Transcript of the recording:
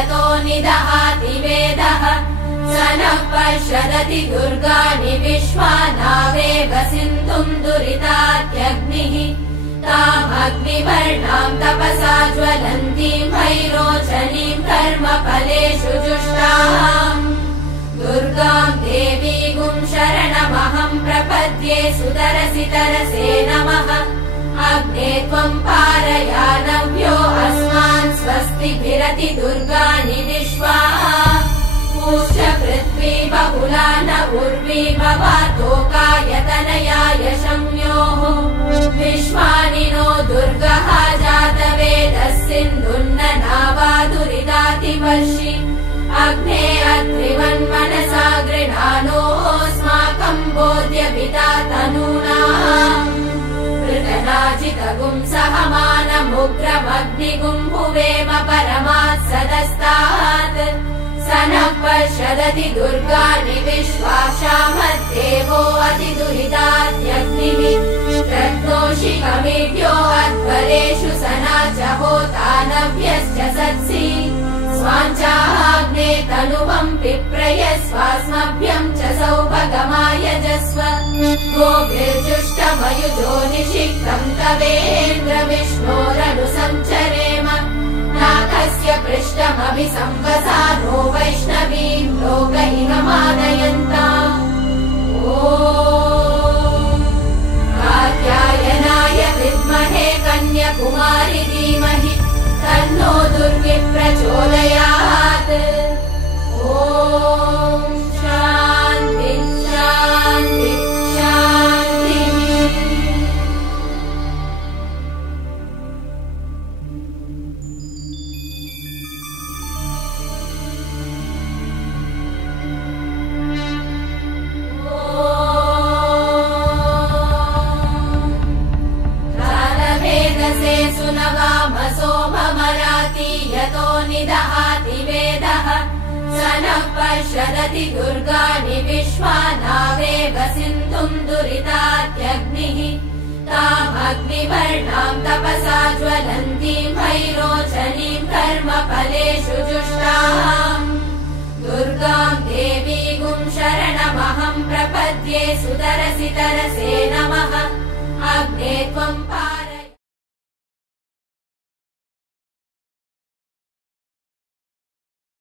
यतो निदहाति वेदः स नः पश्यदति दुर्गाणि विश्वानावेव सिन्धुम् दुरितात्यग्निः तामग्निवर्णाम् तपसा ज्वलन्तीम् भैरोचनीम् कर्मफलेषु जुष्टाम् दुर्गाम् देवीगुम् शरणमहम् प्रपद्ये सुतरसि तरसे नमः अग्ने त्वम् पारयानव्यो अस्मान् स्वस्तिभिरति दुर्गाणि विश्वा पूष्य पृथ्वी बहुला न उर्वी भवातोकायतनयाय शम्योः विश्वानि नो दुर्गः जातवेदः सिन्धुन्न नावा दुरितातिवर्षि अग्ने अत्रिवन्मनसा गृहाणोऽस्माकम् बोध्यपिता तनूना वृतनाजितगुम् सहमानमुग्रमग्निगुम् भुवेम परमात् सदस्तात् स नः पश्यदति दुर्गाणि विश्वाशामद्देवो अतिदुरितात्यग्निः रत्नोषिकमेभ्यो अध्वरेषु सना च होतानव्यश्च सत्सि स्वाञ्चाग्ने तनुवम् पिप्रय स्वास्मभ्यम् च सौभगमायजस्व गोभिर्जुष्टमयुजो निषिक्तम् तवेन्द्र विष्णोरनुसञ्चरेम नाथस्य पृष्ठमभिसंवसानो वैष्णवीम् लोकहिममादयन्ताम् ॐ कात्यायनाय विद्महे कन्याकुमारि धीमहि तन्नो दुर्विप्रचोदयात् ॐ शान्ति शान्ति शान्तिः रालभेदसे सुनवामसो भमराति यतो निदहाति वेदः स नः पश्यदति दुर्गाणि विश्वानावेव सिन्धुम् दुरितात्यग्निः तामग्निवर्णाम् तपसा ज्वलन्तीम् भैरोचनीम् कर्मफलेषु जुष्टाम् दुर्गाम् देवीगुम् शरणमहम् प्रपद्ये सुतरसि तरसे नमः अग्ने त्वम्